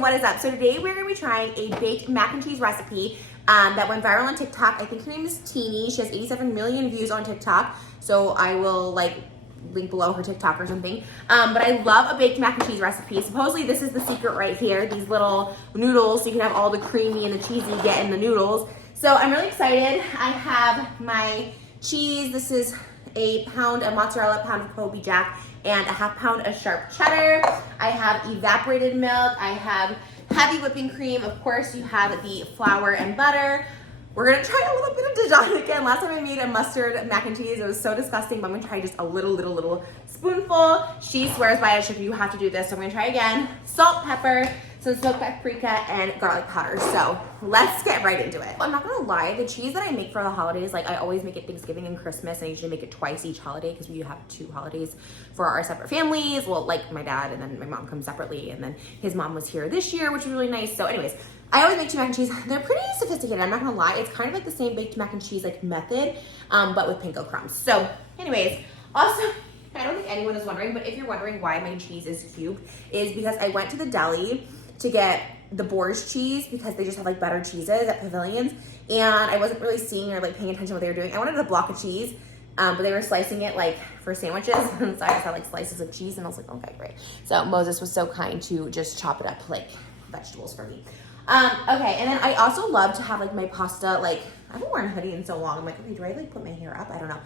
what is up? So today we're gonna be trying a baked mac and cheese recipe that went viral on TikTok. I think her name is Teeny. She has 87 million views on TikTok. So I will like link below her TikTok or something. But I love a baked mac and cheese recipe. Supposedly this is the secret right here. These little noodles, so you can have all the creamy and the cheesy get in the noodles. So I'm really excited. I have my cheese. This is a pound of mozzarella, pound of Kobe Jack, and a half pound of sharp cheddar. I have evaporated milk. I have heavy whipping cream. Of course, you have the flour and butter. We're gonna try a little bit of Dijon again. Last time I made a mustard mac and cheese, it was so disgusting, but I'm gonna try just a little spoonful. She swears by it, so you have to do this. So I'm gonna try again. Salt, pepper, some smoked paprika, and garlic powder. So let's get right into it. I'm not gonna lie, the cheese that I make for the holidays, like I always make it Thanksgiving and Christmas, and I usually make it twice each holiday because we have 2 holidays for our separate families. Well, like my dad and then my mom come separately, and then his mom was here this year, which was really nice. So anyways, I always make 2 mac and cheese. They're pretty sophisticated, I'm not gonna lie. It's kind of like the same baked mac and cheese like method, but with panko crumbs. So anyways, also, I don't think anyone is wondering, but if you're wondering why my cheese is cubed, is because I went to the deli to get the Boar's cheese because they just have like better cheeses at Pavilions, and I wasn't really seeing or like paying attention to what they were doing. I wanted a block of cheese, but they were slicing it like for sandwiches, and so I just had like slices of cheese, and I was like, okay, great. So Moses was so kind to just chop it up like vegetables for me. Okay, and then I also love to have like my pasta, like I haven't worn a hoodie in so long. I'm like, okay, do I like put my hair up? I don't know.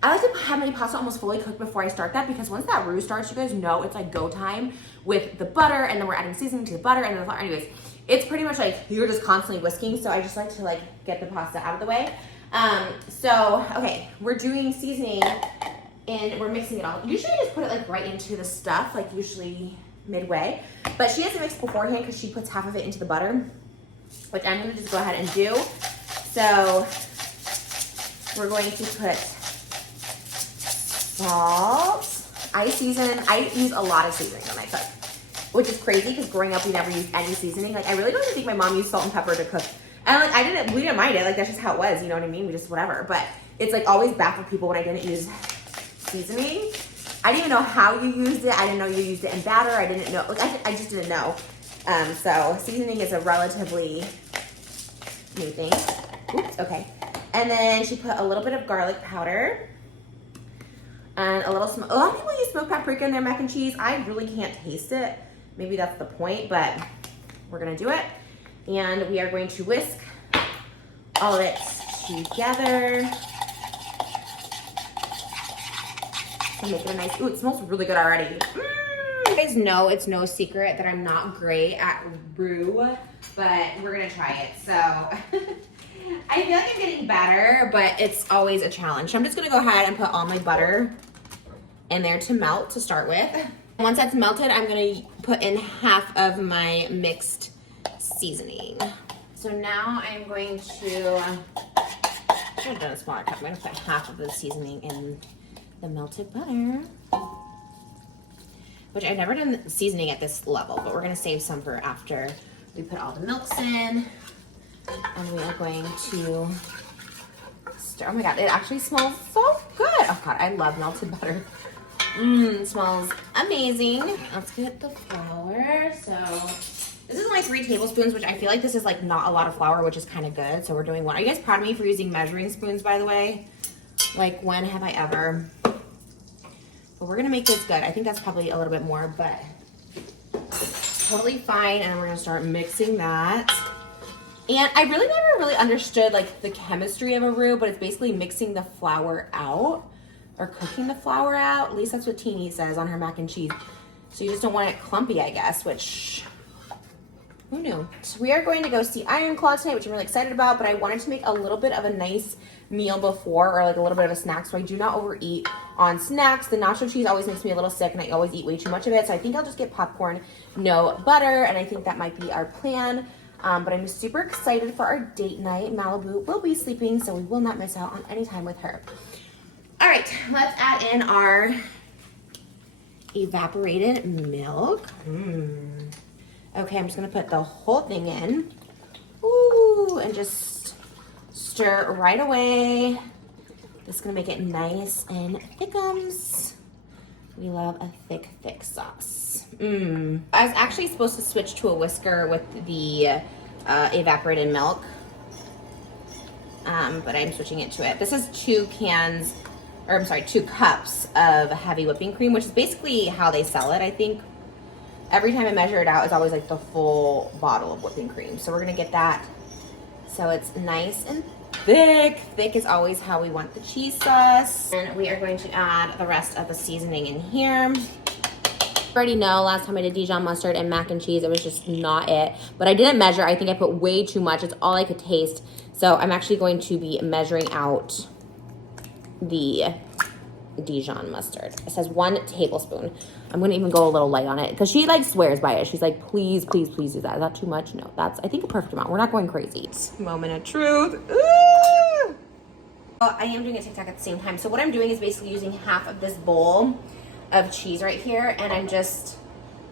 I like to have my pasta almost fully cooked before I start that, because once that roux starts, you guys know it's like go time with the butter, and then we're adding seasoning to the butter and then the flour. Anyways, it's pretty much like you're just constantly whisking, so I just like to like get the pasta out of the way. So, okay, we're doing seasoning and we're mixing it all. Usually I just put it like right into the stuff, like usually midway, but she has it mixed beforehand because she puts half of it into the butter, which I'm gonna just go ahead and do. So we're going to put salt. I use a lot of seasoning when I cook, which is crazy because growing up we never used any seasoning. Like I really don't even think my mom used salt and pepper to cook, and like we didn't mind it. Like that's just how it was, you know what I mean? We just whatever. But it's like always baffled people when I didn't use seasoning. I didn't even know how you used it. I didn't know you used it in batter. I didn't know. Like I just didn't know. So seasoning is a relatively new thing. Oops. Okay. And then she put a little bit of garlic powder. And a lot of people use smoked paprika in their mac and cheese. I really can't taste it. Maybe that's the point, but we're gonna do it. And we are going to whisk all of it together. And make it a nice, ooh, it smells really good already. You guys know it's no secret that I'm not great at roux, but we're gonna try it. So I feel like I'm getting better, but it's always a challenge. So I'm just gonna go ahead and put all my butter in there to melt to start with. Once that's melted, I'm gonna put in half of my mixed seasoning. So now I'm going to, I should have done a smaller cup. I'm gonna put half of the seasoning in the melted butter, which I've never done seasoning at this level, but we're gonna save some for after we put all the milks in. And we are going to stir. Oh my God, it actually smells so good. Oh God, I love melted butter. It smells amazing. Let's get the flour. So this is only 3 tablespoons, which I feel like this is like not a lot of flour, which is kind of good. So we're doing 1. Are you guys proud of me for using measuring spoons, by the way? Like when have I ever? But we're gonna make this good. I think that's probably a little bit more, but totally fine. And we're gonna start mixing that. And I really never really understood like the chemistry of a roux, but it's basically mixing the flour out or cooking the flour out. At least that's what Teeny says on her mac and cheese. So you just don't want it clumpy, I guess, which who knew? So we are going to go see Iron Claw tonight, which I'm really excited about, but I wanted to make a little bit of a nice meal before, or like a little bit of a snack, so I do not overeat on snacks. The nacho cheese always makes me a little sick, and I always eat way too much of it, so I think I'll just get popcorn, no butter, and I think that might be our plan. But I'm super excited for our date night. Malibu will be sleeping, so we will not miss out on any time with her. All right, let's add in our evaporated milk. Okay, I'm just gonna put the whole thing in. Ooh, and just stir right away. Just gonna make it nice and thickums. We love a thick, thick sauce. I was actually supposed to switch to a whisker with the evaporated milk, but I'm switching it to it. This is 2 cups of heavy whipping cream, which is basically how they sell it, I think. Every time I measure it out, it's always like the full bottle of whipping cream. So we're gonna get that so it's nice and thick. Thick is always how we want the cheese sauce. And we are going to add the rest of the seasoning in here. You already know last time I did Dijon mustard and mac and cheese, it was just not it. But I didn't measure. I think I put way too much. It's all I could taste. So I'm actually going to be measuring out the Dijon mustard. It says 1 tablespoon. I'm gonna even go a little light on it because she like swears by it. She's like, please, please, please do that. Is that too much? No, that's, I think, a perfect amount. We're not going crazy. Moment of truth. Ooh. Well, I am doing a TikTok at the same time. So what I'm doing is basically using half of this bowl of cheese right here, and I'm just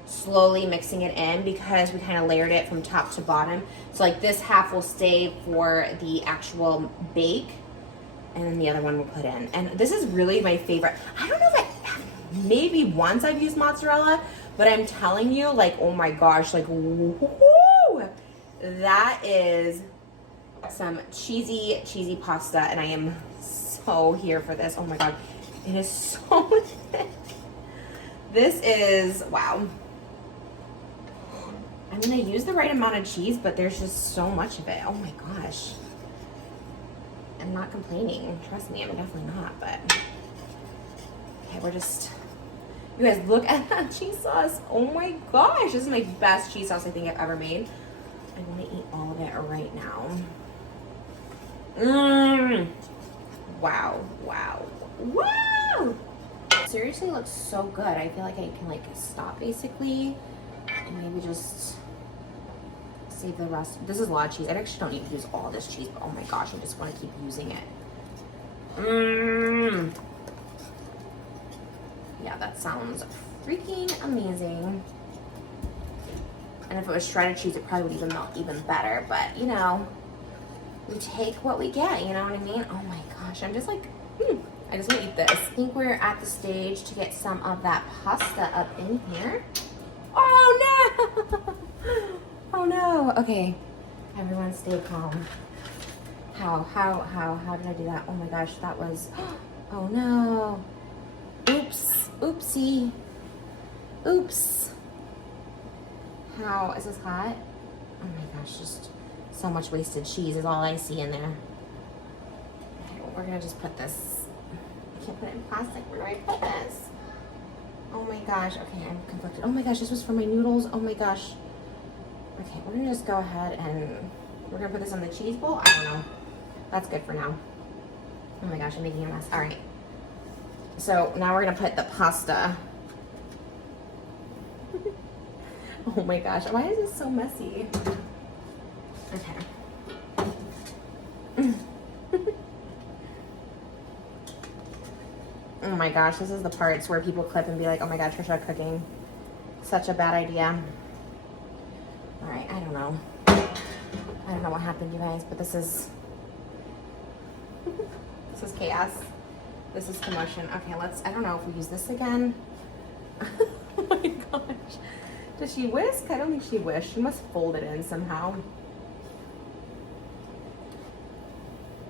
slowly mixing it in because we kind of layered it from top to bottom. So like this half will stay for the actual bake, and then the other one we'll put in. And this is really my favorite. I don't know if maybe once I've used mozzarella, but I'm telling you, like, oh my gosh, like, woo, that is some cheesy pasta, and I am so here for this. Oh my God, it is so thick. This is, wow. I mean, I use the right amount of cheese, but there's just so much of it. Oh my gosh. I'm not complaining. Trust me, I'm definitely not, but okay, we're just, you guys look at that cheese sauce. Oh my gosh, this is my best cheese sauce I think I've ever made. I want to eat all of it right now. Wow, wow, wow. Seriously looks so good. I feel like I can like stop basically and maybe just save the rest. This is a lot of cheese. I actually don't need to use all this cheese, but oh my gosh, I just want to keep using it. Yeah, that sounds freaking amazing. And if it was shredded cheese, it probably would even melt even better. But you know, we take what we get, you know what I mean? Oh my gosh, I'm just like, I just want to eat this. I think we're at the stage to get some of that pasta up in here. Oh no! Oh no. Okay, everyone stay calm. How did I do that? Oh my gosh, that was, oh no. Oops, oopsie. Oops. How, is this hot? Oh my gosh, just so much wasted cheese is all I see in there. Okay, well, we're gonna just put this, I can't put it in plastic. Where do I put this? Oh my gosh, okay, I'm conflicted. Oh my gosh, this was for my noodles. Oh my gosh. Okay, we're gonna just go ahead and we're gonna put this on the cheese bowl. I don't know. That's good for now. Oh my gosh, I'm making a mess. All right. So now we're gonna put the pasta. Oh my gosh, why is this so messy? Okay. Oh my gosh, this is the parts where people clip and be like, oh my god, Trisha, cooking. Such a bad idea. All right, I don't know. I don't know what happened, you guys, but this is chaos. This is commotion. Okay, let's, I don't know if we use this again. Oh my gosh. Does she whisk? I don't think she whisked. She must fold it in somehow.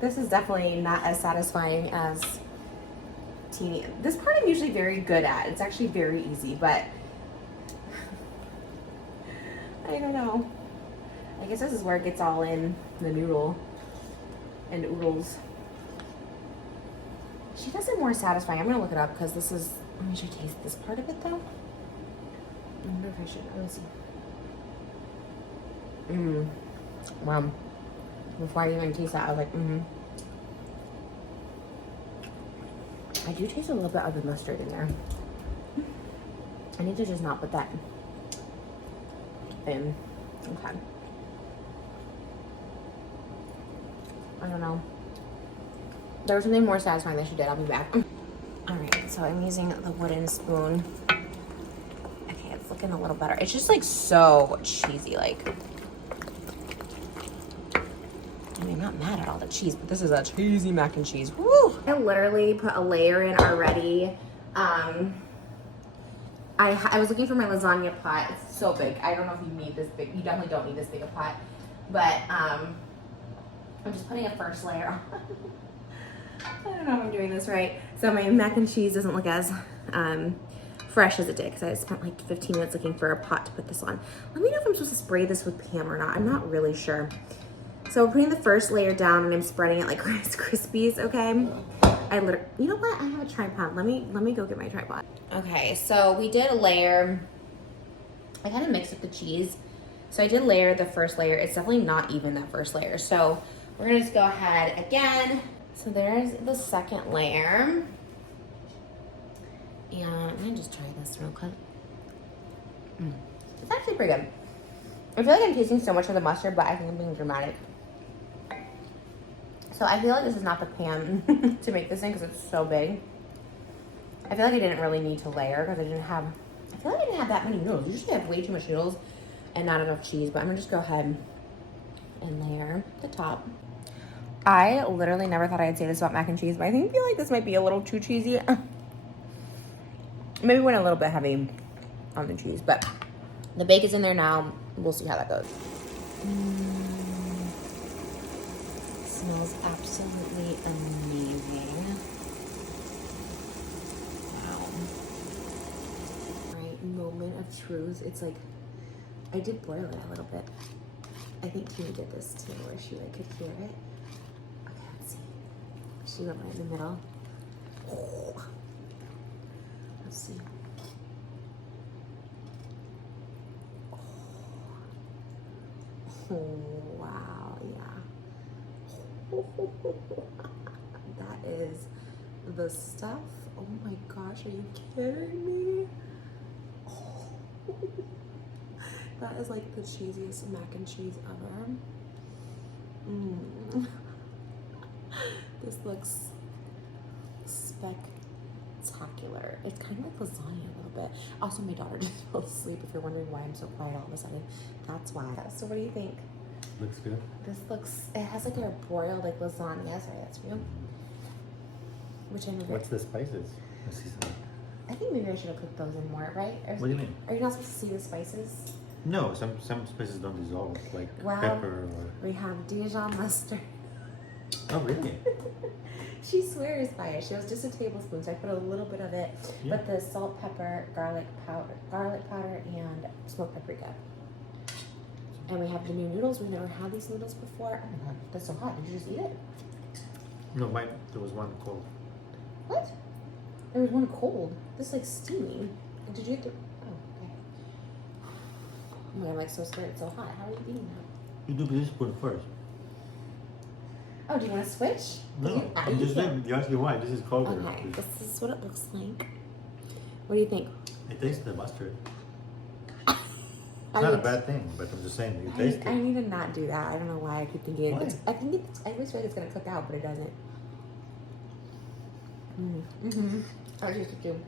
This is definitely not as satisfying as teeny. This part I'm usually very good at. It's actually very easy, but I don't know. I guess this is where it gets all in the noodle and oodles. She does it more satisfying. I'm gonna look it up because this is, let me just taste this part of it though. I wonder if I should, let me see. Wow. Before I even taste that, I was like, I do taste a little bit of the mustard in there. I need to just not put that in. Okay. I don't know. There was something more satisfying that she did. I'll be back. All right, so I'm using the wooden spoon. Okay, it's looking a little better. It's just like so cheesy, like. I mean, I'm not mad at all the cheese, but this is a cheesy mac and cheese. Woo! I literally put a layer in already. I was looking for my lasagna pot. It's so big. I don't know if you need this big. You definitely don't need this big a pot. But I'm just putting a first layer on. I don't know if I'm doing this right. So my mac and cheese doesn't look as fresh as it did because I spent like 15 minutes looking for a pot to put this on. Let me know if I'm supposed to spray this with Pam or not. I'm not really sure. So we're putting the first layer down and I'm spreading it like Rice Krispies, okay? You know what? I have a tripod. Let me go get my tripod. Okay, so we did a layer. I kind of mixed up the cheese. So I did layer the first layer. It's definitely not even that first layer. So we're gonna just go ahead again. So there's the second layer. And I'm gonna just try this real quick. It's actually pretty good. I feel like I'm tasting so much of the mustard, but I think I'm being dramatic. So I feel like this is not the pan to make this in because it's so big. I feel like I didn't really need to layer because I feel like I didn't have that many noodles. You usually have way too much noodles and not enough cheese, but I'm gonna just go ahead and layer the top. I literally never thought I'd say this about mac and cheese, but I feel like this might be a little too cheesy. Maybe went a little bit heavy on the cheese, but the bake is in there now. We'll see how that goes. Smells absolutely amazing. Wow. Right, moment of truth. It's like, I did boil it a little bit. I think Tina did this too, where she like could hear it. Okay, let's see. She went right in the middle. Oh. Let's see. Oh, wow, yeah. That is the stuff. Oh my gosh, are you kidding me? Oh. That is like the cheesiest mac and cheese ever. This looks spectacular. It's kind of like lasagna a little bit. Also, my daughter just fell asleep. If you're wondering why I'm so quiet all of a sudden, that's why. So what do you think? Looks good. This looks, it has like a broiled like lasagna. Sorry, that's for you. Which I'm What's the spices? Let's see some. I think maybe I should have cooked those in more, right? What do you mean? Are you not supposed to see the spices? No, some spices don't dissolve, like Well, pepper or... We have Dijon mustard. Oh, really? She swears by it. She was just a tablespoon, so I put a little bit of it. Yeah. But the salt, pepper, garlic powder, and smoked paprika. And we have the new noodles. We've never had these noodles before. Oh my god, that's so hot. Did you just eat it? No, mine, there was one cold. What? There was one cold. This is like steaming. Did you eat the... Oh, okay. Oh my god, I'm like so scared. It's so hot. How are you eating that? You do this spoon first. Oh, do you want to switch? No, I'm just saying, you asked me why. This is colder. Okay, this is what it looks like. What do you think? It tastes the mustard. It's not a bad thing, but I'm just saying, you taste it. I need to not do that. I don't know why I keep thinking Why? I always feel like it's gonna cook out, but it doesn't. I taste it too.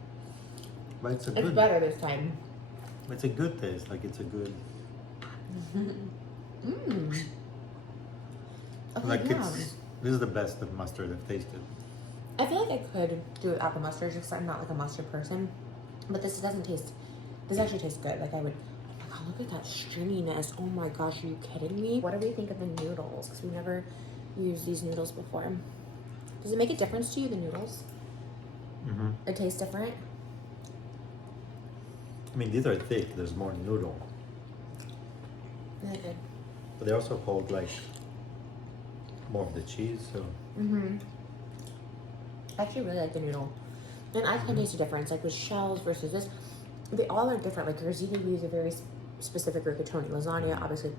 But it's a It's good... better this time. It's a good taste, like it's a good... Okay, Like yeah. it's... This is the best of mustard I've tasted. I feel like I could do it without the mustard, just 'cause I'm not like a mustard person. But this doesn't taste. This actually tastes good. Like I would. Oh, look at that stringiness. Oh my gosh, are you kidding me? What do we think of the noodles? Because we never used these noodles before. Does it make a difference to you, the noodles? It tastes different. I mean, these are thick. There's more noodle. Is it good? But they also hold like more of the cheese, so... I actually really like the noodle. And I can taste a difference, like with shells versus this. They all are different. Like rosita use a very specific rigatoni. Lasagna, obviously.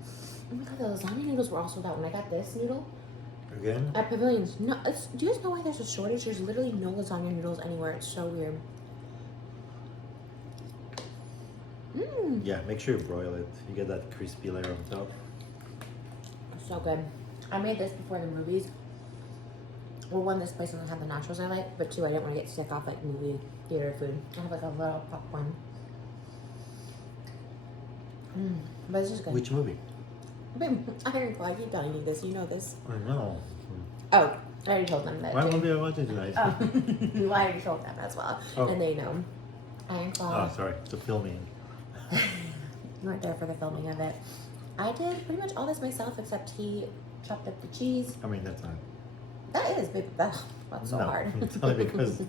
Oh my god, the lasagna noodles were also that when I got this noodle Again? at Pavilions. No, do you guys know why there's a shortage? There's literally no lasagna noodles anywhere. It's so weird. Yeah, make sure you broil it. You get that crispy layer on top. So good. I made this before the movies. Well, one, this place doesn't have the nachos I like, but two, I didn't want to get sick off like movie theater food. I have like a little popcorn. But it's just good. Which movie? Babe, I keep telling you this. You know this. I know. Oh, I already told them that. What movie are you watching tonight? Oh, well, I already told them as well, Oh. and they know. Oh, sorry, the filming. You weren't there for the filming of it. I did pretty much all this myself except he chopped up the cheese. I mean, that's not. That is big. That's so hard. It's only because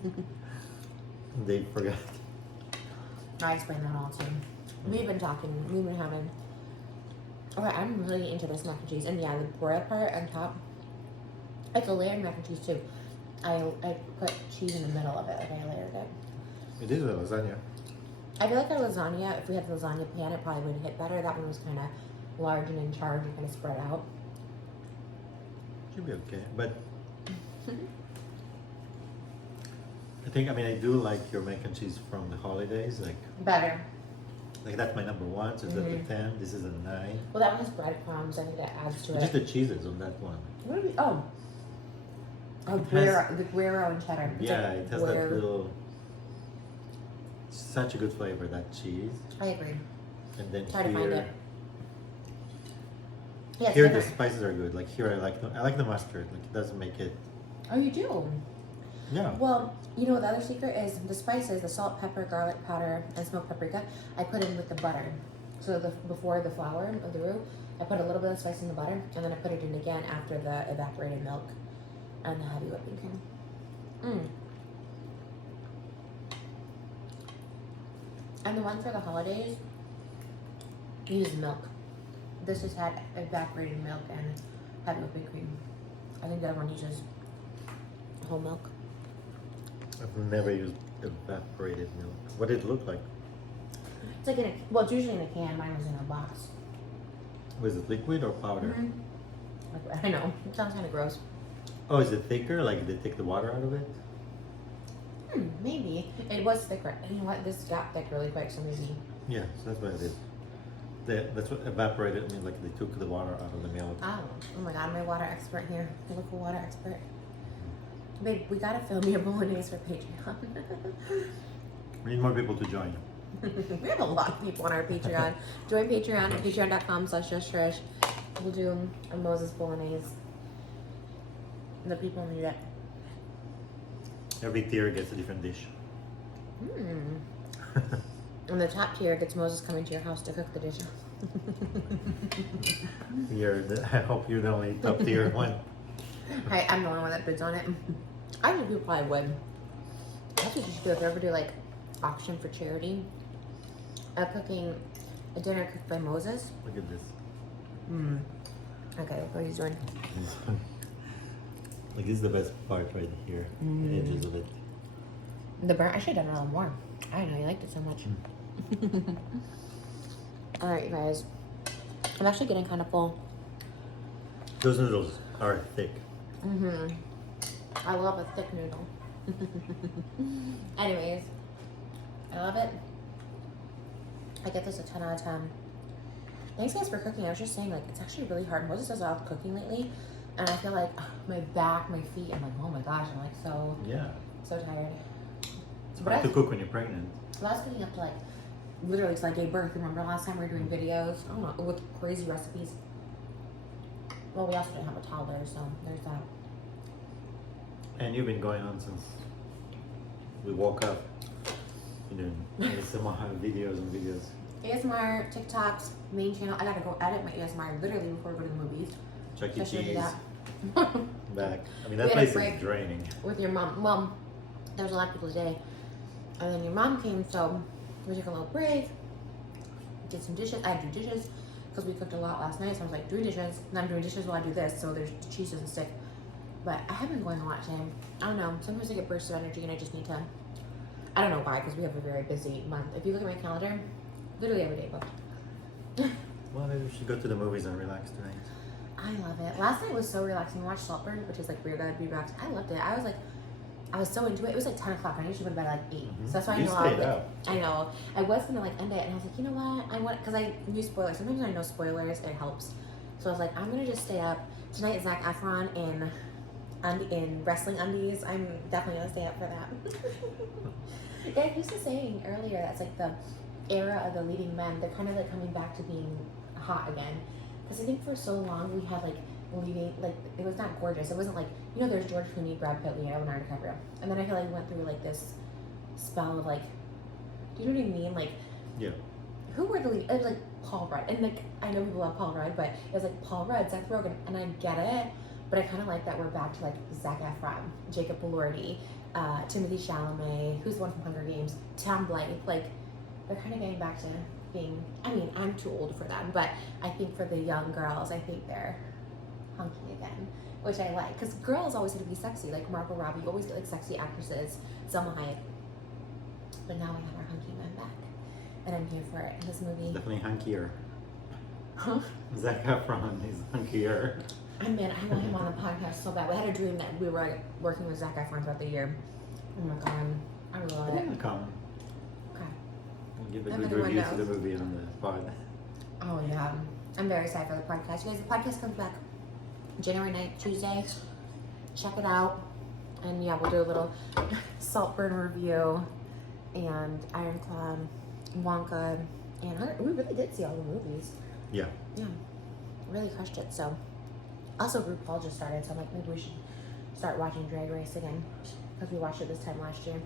they forgot. I explained that all too. We've been talking. We've been having. Okay, I'm really into this mac and cheese, and yeah, the broiled part on top. It's a layered mac and cheese too. I put cheese in the middle of it. Like I layered it. It is a lasagna. I feel like our lasagna, if we had the lasagna pan, it probably would hit better. That one was kind of large and in charge and kind of spread out. Should be okay, but I mean, I do like your mac and cheese from the holidays, Better. like that's my number one. So that's a 10. This is a 9. Well, that one has breadcrumbs. I think that adds to it. Just the cheeses on that one. What are we? Oh, the Guerrero and cheddar. It's Yeah, like it has Guerrero. that little. Such a good flavor, that cheese. I agree. And then Try to find it. Yeah, it's Here the different. spices are good. Like here, I like the mustard. Like it doesn't make it. Oh, you do? Yeah. Well, you know what the other secret is? The spices, the salt, pepper, garlic powder, and smoked paprika, I put in with the butter. So before the flour of the roux, I put a little bit of spice in the butter, and then I put it in again after the evaporated milk and the heavy whipping cream. And the one for the holidays, you use milk. This just had evaporated milk and heavy whipping cream. I think the other one uses whole milk. I've never used evaporated milk. What did it look like? It's like well, it's usually in a can. Mine was in a box. Was it liquid or powder? I know. It sounds kind of gross. Oh, is it thicker? Like they take the water out of it? Maybe. It was thicker. You know what? This got thick really quick, so maybe. Yeah, so that's what it is. That's what evaporated means. Like they took the water out of the milk. Oh my god, I'm a water expert here. Local water expert. Babe, we gotta film your bolognese for Patreon. We need more people to join. We have a lot of people on our Patreon. Join Patreon at patreon.com/JustTrish. We'll do a Moses bolognese. The people need it. Every tier gets a different dish. And the top tier gets Moses coming to your house to cook the dish. I hope you're the only top tier one. Right, I'm the only one that bids on it. I think people probably would. That's what you should do if you ever do like auction for charity. Cooking a dinner cooked by Moses. Look at this. Okay, what are you doing? Like this is the best part right here. The edges of it. The burnt. I should have done a little more. I didn't know you liked it so much. All right, you guys. I'm actually getting kind of full. Those noodles are thick. I love a thick noodle. Anyways, I love it. I get this a 10 out of 10. Thanks guys for cooking. I was just saying, like, it's actually really hard. Moses does a lot of cooking lately, and I feel like my back, my feet, I'm like, oh my gosh, I'm like so tired. It's hard to cook when you're pregnant. So I was cooking up to like, literally till I gave birth. Remember last time we were doing videos? I don't know, with crazy recipes. Well, we also didn't have a toddler, so there's that. And you've been going on since we woke up. You're doing ASMR videos and videos. ASMR, TikToks, main channel. I gotta go edit my ASMR literally before we go to the movies. Chuck E. So I should do Cheese. that. Back. I mean, We that had a place break is draining. With your mom. Well, there was a lot of people today. And then your mom came, so we took a little break. Did some dishes. I had to do dishes because we cooked a lot last night. So I was like, doing dishes. And I'm doing dishes while I do this, so there's cheese doesn't stick. But I have been going a lot today. I don't know. Sometimes I get bursts of energy and I just need to. I don't know why, because we have a very busy month. If you look at my calendar, literally every day booked. Well, maybe we should go to the movies and relax tonight. I love it. Last night was so relaxing. We watched Saltburn, which is like Rear Guide Relax. I loved it. I was so into it. It was like 10 o'clock. I usually go to bed at like 8. So that's why You I know I stayed up. I know. I was going to like end it, and I was like, you know what? I want, because I knew spoilers. Sometimes when I know spoilers, it helps. So I was like, I'm going to just stay up. Tonight is Zac Efron in wrestling undies. I'm definitely going to stay up for that. Yeah, I used to saying earlier that's like the era of the leading men. They're kind of like coming back to being hot again. Because I think for so long we had like leading, like it was not gorgeous. It wasn't like, you know, there's George Clooney, Brad Pitt, Leonardo DiCaprio. And then I feel like we went through like this spell of like Do you know what I mean? Like, Yeah. who were the lead? It was like Paul Rudd, and like I know people love Paul Rudd, but it was like Paul Rudd, Seth Rogen, and I get it, but I kind of like that we're back to like Zac Efron, Jacob Elordi, Timothy Chalamet, who's the one from Hunger Games, Tom Blythe. Like they're kind of getting back to being. I mean, I'm too old for them, but I think for the young girls, I think they're hunky again, which I like because girls always had to be sexy. Like Margot Robbie, you always get like sexy actresses, Selma Hayek, but now we have our hunky men back. And I'm here for it in this movie. Definitely hunkier. Huh? Zac Efron is hunkier. I mean, I want him on the podcast so bad. We had a dream that we were working with Zac Efron throughout the year. Oh my god, I really love it. Come. Okay. We'll give a good Everyone review to knows. the movie on the pod. Oh yeah, I'm very excited for the podcast. You guys, the podcast comes back January 9th, Tuesday. Check it out. And yeah, we'll do a little Saltburn review and Ironclad, Wonka, and we really did see all the movies. Yeah. Yeah, really crushed it. So, also RuPaul just started, so I'm like, maybe we should start watching Drag Race again because we watched it this time last year.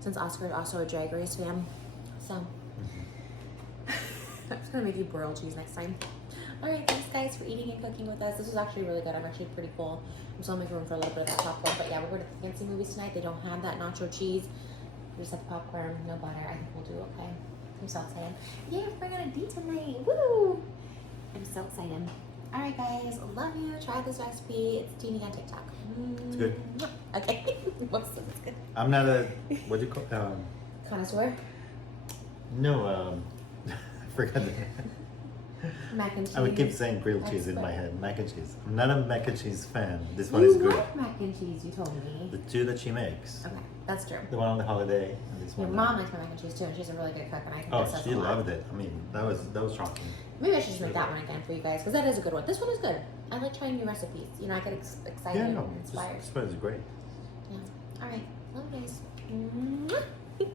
Since Oscar's also a Drag Race fan, so I'm just gonna make you broiled cheese next time. All right, thanks guys for eating and cooking with us. This was actually really good. I'm actually pretty full. I'm still making room for a little bit of that popcorn, but yeah, we're going to the fancy movies tonight. They don't have that nacho cheese. We just have the popcorn, no butter. I think we'll do okay. I'm so excited. Yeah, we're bringing a date tonight. Woo! I'm so excited. All right, guys. Love you. Try this recipe. It's Teeny on TikTok. It's good. Okay. Whoops, it's good. I'm not a, what do you call Connoisseur. no, I forgot the Mac and cheese. I would keep saying grilled cheese in That's my good. head. Mac and cheese. I'm not a mac and cheese fan. This one You is good. like mac and cheese, you told me. The two that she makes. Okay, that's true. The one on the holiday and this Your one. mom likes my mac and cheese too, and she's a really good cook, and I think Oh, that says she a lot. loved it. I mean, that was shocking. Maybe I should just make that one again for you guys, because that is a good one. This one is good. I like trying new recipes. You know, I get excited Yeah, and no, inspired. this one is great. Yeah.